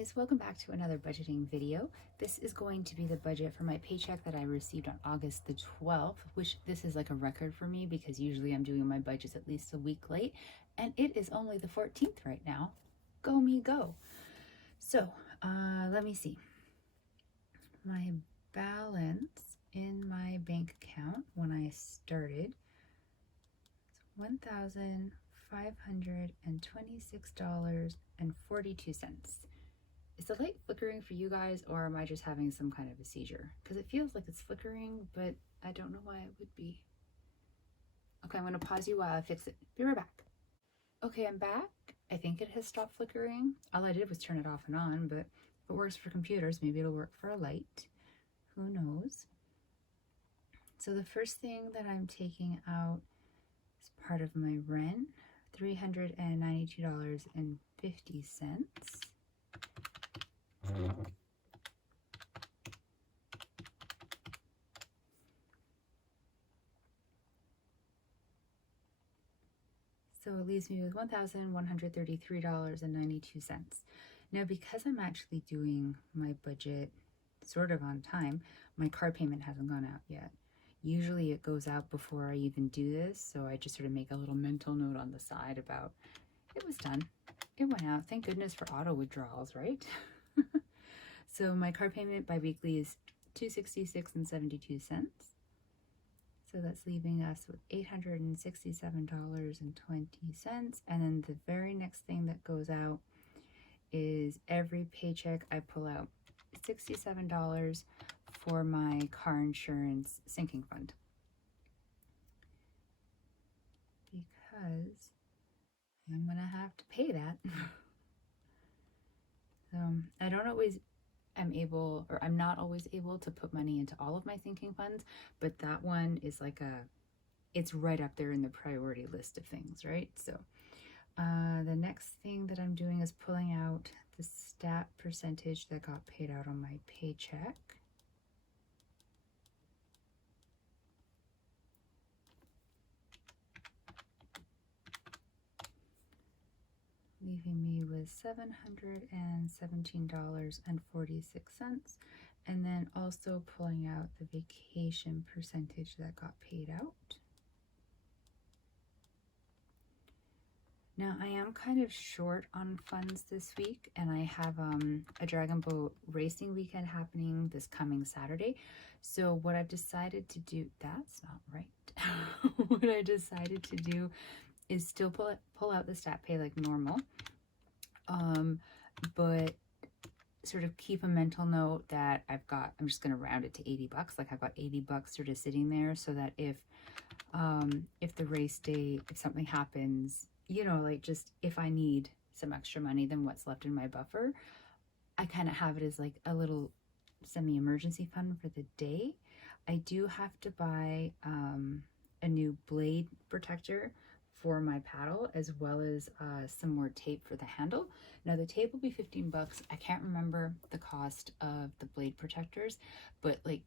guys, welcome back to another budgeting video. This is going to be the budget for my paycheck that I received on August the 12th, which this is like a record for me because usually I'm doing my budgets at least a week late, and it is only the 14th right now. Go me go. So let me see. My balance in my bank account when I started is $1,526.42. Is the light flickering for you guys, or am I just having some kind of a seizure? Because it feels like it's flickering, but I don't know why it would be. Okay, I'm going to pause you while I fix it. Be right back. Okay, I'm back. I think it has stopped flickering. All I did was turn it off and on, but if it works for computers, maybe it'll work for a light. Who knows? So the first thing that I'm taking out is part of my rent, $392.50. So it leaves me with $1,133.92. Now, because I'm actually doing my budget sort of on time, my car payment hasn't gone out yet. Usually it goes out before I even do this, so I just sort of make a little mental note on the side about it was done. It went out. Thank goodness for auto withdrawals, right? So my car payment biweekly is $266.72. So that's leaving us with $867.20. And then the very next thing that goes out is every paycheck I pull out $67 for my car insurance sinking fund. Because I'm going to have to pay that. So I don't always I'm not always able to put money into all of my sinking funds, but that one is like it's right up there in the priority list of things, right? So the next thing that I'm doing is pulling out the stat percentage that got paid out on my paycheck. Leaving me with $717.46, and then also pulling out the vacation percentage that got paid out. Now, I am kind of short on funds this week, and I have a Dragon Boat racing weekend happening this coming Saturday. So what I've decided to do, that's not right. What I decided to do is still pull out the stat pay like normal, but sort of keep a mental note that I'm just going to round it to 80 bucks. Like I've got 80 bucks sort of sitting there so that if the race day, if something happens, you know, like just if I need some extra money than what's left in my buffer, I kind of have it as like a little semi-emergency fund for the day. I do have to buy a new blade protector for my paddle, as well as some more tape for the handle. Now the tape will be 15 bucks. I can't remember the cost of the blade protectors, but like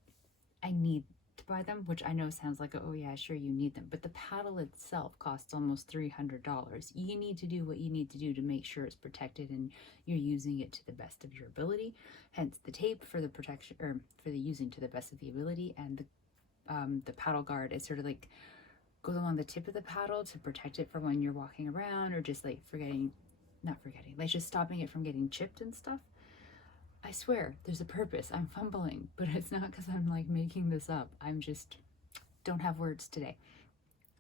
I need to buy them, which I know sounds like, oh yeah, sure you need them, but the paddle itself costs almost $300. You need to do what you need to do to make sure it's protected and you're using it to the best of your ability. Hence the tape for the protection, or for the using to the best of the ability, and the paddle guard is sort of like goes along the tip of the paddle to protect it from when you're walking around, or just like like just stopping it from getting chipped and stuff. I swear there's a purpose. I'm fumbling, but it's not because I'm like making this up. I'm just don't have words today.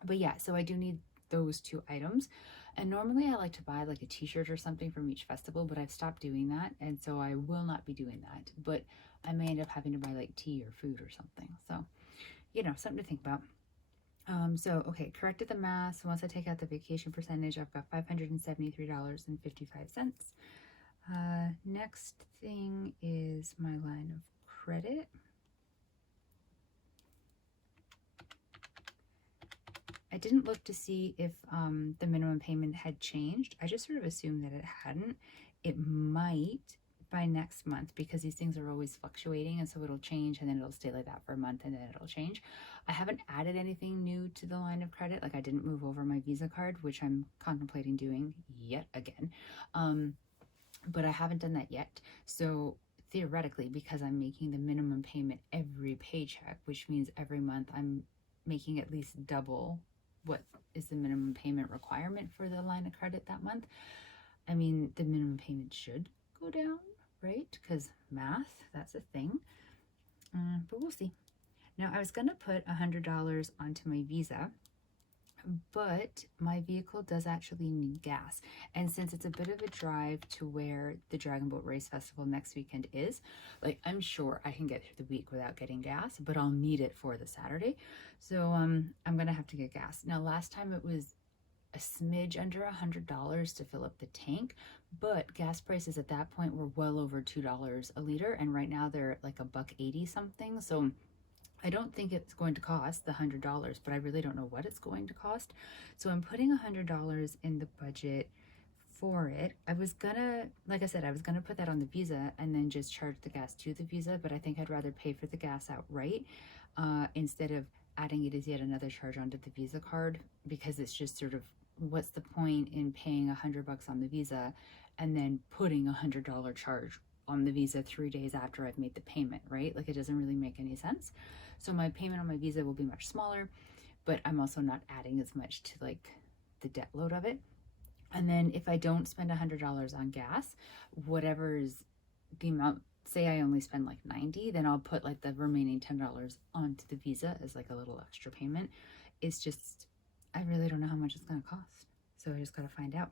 But yeah, so I do need those two items. And normally I like to buy like a t-shirt or something from each festival, but I've stopped doing that. And so I will not be doing that, but I may end up having to buy like tea or food or something. So, you know, something to think about. So, okay, corrected the math. So once I take out the vacation percentage, I've got $573.55. Next thing is my line of credit. I didn't look to see if the minimum payment had changed. I just sort of assumed that it hadn't. It might by next month, because these things are always fluctuating, and so it'll change and then it'll stay like that for a month and then it'll change. I haven't added anything new to the line of credit. Like I didn't move over my Visa card, which I'm contemplating doing yet again. but I haven't done that yet. So theoretically, because I'm making the minimum payment every paycheck, which means every month I'm making at least double what is the minimum payment requirement for the line of credit that month. I mean, the minimum payment should go down, right? Because math, that's a thing. But we'll see. Now, I was going to put $100 onto my Visa, but my vehicle does actually need gas. And since it's a bit of a drive to where the Dragon Boat Race Festival next weekend is, like, I'm sure I can get through the week without getting gas, but I'll need it for the Saturday. So I'm going to have to get gas. Now, last time it was a smidge under $100 to fill up the tank, but gas prices at that point were well over $2 a liter, and right now they're like $1.80 something. So I don't think it's going to cost the $100, but I really don't know what it's going to cost. So I'm putting $100 in the budget for it. I was gonna, like I said, I was gonna put that on the Visa and then just charge the gas to the Visa, but I think I'd rather pay for the gas outright instead of adding it as yet another charge onto the Visa card, because it's just sort of, what's the point in paying $100 on the Visa and then putting $100 charge on the Visa 3 days after I've made the payment, right? Like, it doesn't really make any sense. So my payment on my Visa will be much smaller, but I'm also not adding as much to like the debt load of it. And then if I don't spend $100 on gas, whatever is the amount, say I only spend like 90, then I'll put like the remaining $10 onto the Visa as like a little extra payment. It's just, I really don't know how much it's going to cost. So I just got to find out.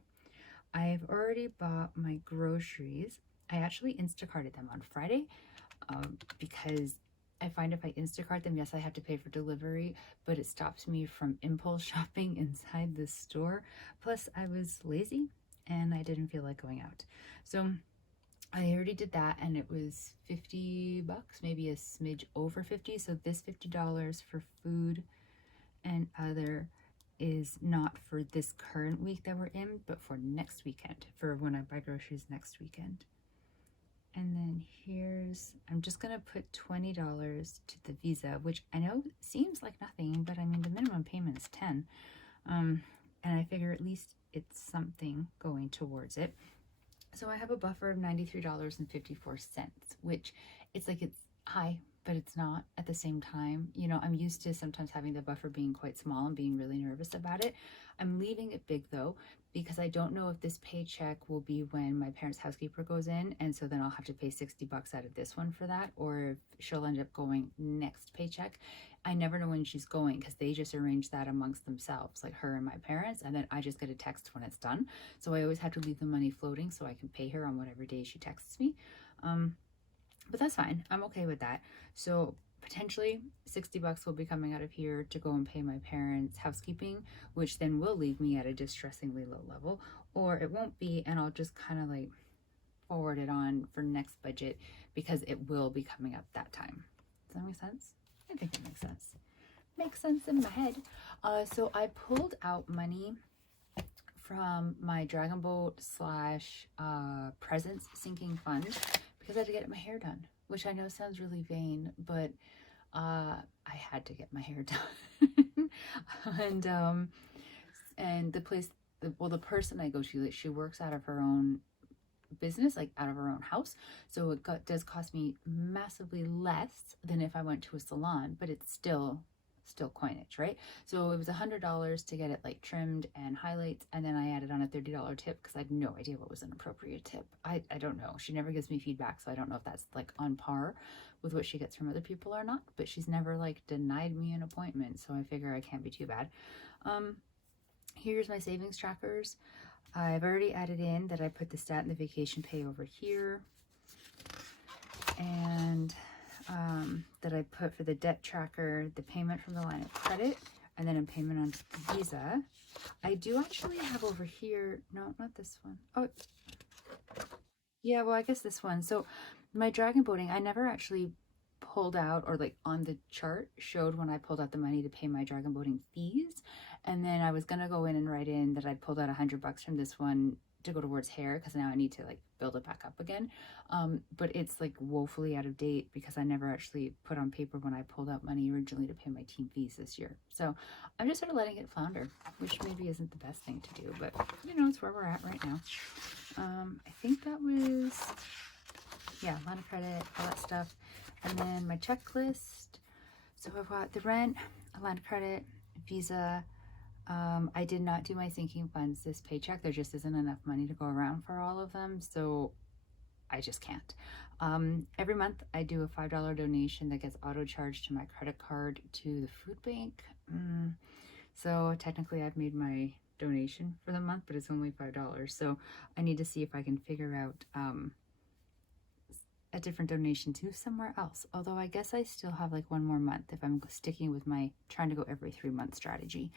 I've already bought my groceries. I actually Instacarted them on Friday because I find if I Instacart them, yes, I have to pay for delivery, but it stops me from impulse shopping inside the store. Plus, I was lazy and I didn't feel like going out. So I already did that, and it was $50, maybe a smidge over 50. So this $50 for food and other is not for this current week that we're in, but for next weekend, for when I buy groceries next weekend. And then here's, I'm just going to put $20 to the Visa, which I know seems like nothing, but I mean, the minimum payment is 10. And I figure at least it's something going towards it. So I have a buffer of $93.54, which it's like, it's high, but it's not at the same time. You know, I'm used to sometimes having the buffer being quite small and being really nervous about it. I'm leaving it big though, because I don't know if this paycheck will be when my parents' housekeeper goes in, and so then I'll have to pay $60 out of this one for that, or if she'll end up going next paycheck. I never know when she's going because they just arrange that amongst themselves, like her and my parents, and then I just get a text when it's done. So I always have to leave the money floating so I can pay her on whatever day she texts me. But that's fine. I'm okay with that. So potentially $60 will be coming out of here to go and pay my parents' housekeeping, which then will leave me at a distressingly low level, or it won't be, and I'll just kind of like forward it on for next budget because it will be coming up that time. Does that make sense? I think it makes sense. Makes sense in my head. So I pulled out money from my Dragon Boat / presents sinking fund because I had to get my hair done, which I know sounds really vain, but I had to get my hair done. and the place, the person I go to, like, she works out of her own business, like out of her own house, so it does cost me massively less than if I went to a salon, but it's still coinage, right? So it was $100 to get it like trimmed and highlights, and then I added on a $30 tip because I had no idea what was an appropriate tip. I don't know. She never gives me feedback, so I don't know if that's like on par with what she gets from other people or not, but she's never like denied me an appointment, so I figure I can't be too bad. Here's my savings trackers. I've already added in that I put the stat and the vacation pay over here, and that I put for the debt tracker the payment from the line of credit, and then a payment on Visa. I do actually have over here, no, not this one. Oh, yeah, well, I guess this one. So my dragon boating, I never actually pulled out, or like on the chart showed when I pulled out the money to pay my dragon boating fees. And then I was gonna go in and write in that I pulled out $100 from this one to go towards hair, because now I need to like build it back up again. But it's like woefully out of date because I never actually put on paper when I pulled out money originally to pay my team fees this year. So I'm just sort of letting it flounder, which maybe isn't the best thing to do, but you know, it's where we're at right now. I think that was, yeah, line of credit, all that stuff. And then my checklist. So I've got the rent, a line of credit, Visa. I did not do my sinking funds this paycheck. There just isn't enough money to go around for all of them. So I just can't. Every month I do a $5 donation that gets auto charged to my credit card to the food bank. So technically I've made my donation for the month, but it's only $5. So I need to see if I can figure out a different donation to somewhere else. Although I guess I still have like one more month if I'm sticking with my trying to go every 3 month strategy.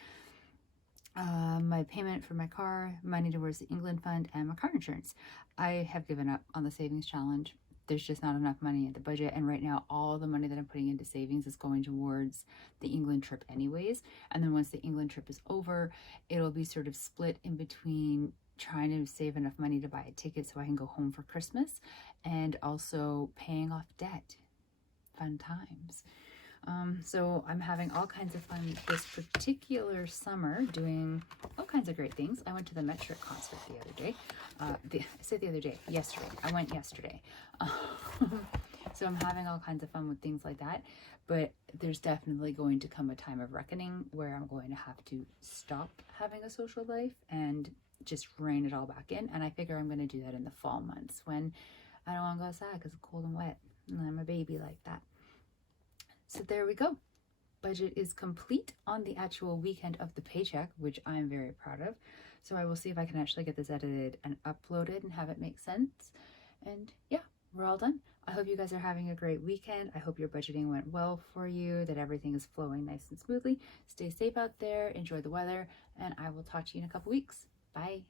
My payment for my car, money towards the England fund, and my car insurance. I have given up on the savings challenge. There's just not enough money in the budget, and right now all the money that I'm putting into savings is going towards the England trip anyways. And then once the England trip is over, it'll be sort of split in between trying to save enough money to buy a ticket so I can go home for Christmas and also paying off debt. Fun times. So I'm having all kinds of fun this particular summer doing all kinds of great things. I went to the Metric concert the other day. I said the other day, yesterday. I went yesterday. So I'm having all kinds of fun with things like that. But there's definitely going to come a time of reckoning where I'm going to have to stop having a social life and just rein it all back in. And I figure I'm going to do that in the fall months when I don't want to go outside because it's cold and wet. And I'm a baby like that. So there we go. Budget is complete on the actual weekend of the paycheck, which I'm very proud of. So I will see if I can actually get this edited and uploaded and have it make sense. And yeah, we're all done. I hope you guys are having a great weekend. I hope your budgeting went well for you, that everything is flowing nice and smoothly. Stay safe out there, enjoy the weather, and I will talk to you in a couple weeks. Bye.